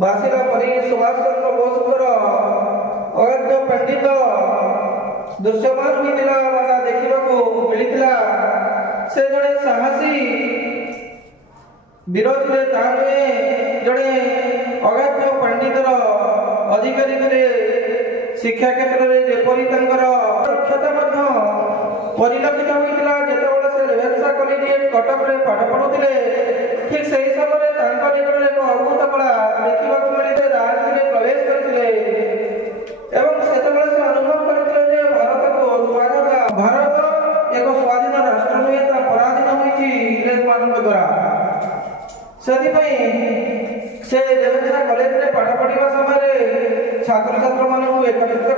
बासिला परी सुभाष चंद्र बोसकर अगाध्य पंडित दृश्यमान होइतिला मता देखिबाकू मिलितिला। से जड़े साहसी विरोधी ताहे जड़े अगाध्य पंडितर अधिकारी थे। शिक्षा क्षेत्र में जेपरी दक्षता परिलक्षित होता जितेबाला से रेभेन्सा कॉलेज कटक में पाठ पढ़ुते ठीक से ही समय निकट एक अद्भुत कला देखा मिलते राजनीति में प्रवेश करते से अनुभव करते भारत को भारत एक स्वाधीन राष्ट्र नुहे पराधीन होती इंग्रेज मान द्वारा। से रेभेन्सा कॉलेज में पाठ पढ़ा समय छात्र छात्र मान एकत्रित कर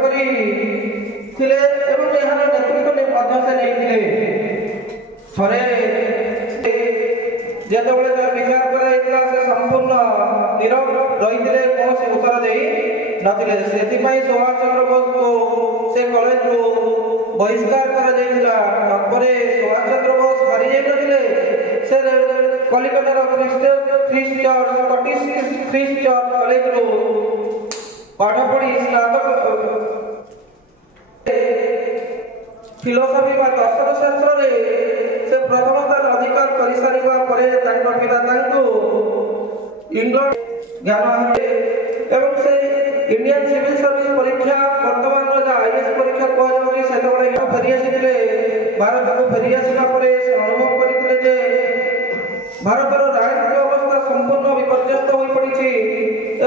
नेतृत्व थे। जितेबाला तार विचार कराइला से संपूर्ण नीरव रही कौन उत्तर दे नथिले। से सुभाष चंद्र बोस को से कॉलेज को बहिष्कार कर सुभाष चंद्र बोस हारी जाते से कलिकतार क्रिस्ट कॉलेज पाठ पढ़ी स्नातक फिलोसफी बा दर्शन शास्त्र से प्रथम स्थान अधिकार कर सारिबा परे तांको पिता इंग्लैंड ज्ञान एवं से इंडियन सिविल सर्विस परीक्षा वर्तमान आईएएस परीक्षा कह से फेरी आसी भारत को फेरी आसला से अनुभव करते जे भारतर राजनीतिक अवस्था संपूर्ण विपर्यस्त हो पड़ी ठीक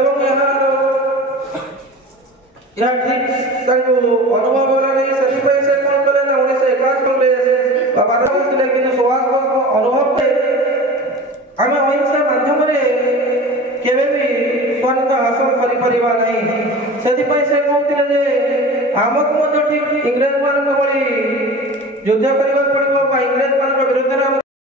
अनुभव होला नहीं से कौन करे ना 1951 भारत कि सुभाष बोस अनुभव आम अहिंसा माध्यम केवे भी स्वाधीनता हासिल करिपरिबा नहीं। से कहते जे आमको ठीक इंग्रेज मान युद्ध करने पड़ो इंग्रेज मान विरुद्ध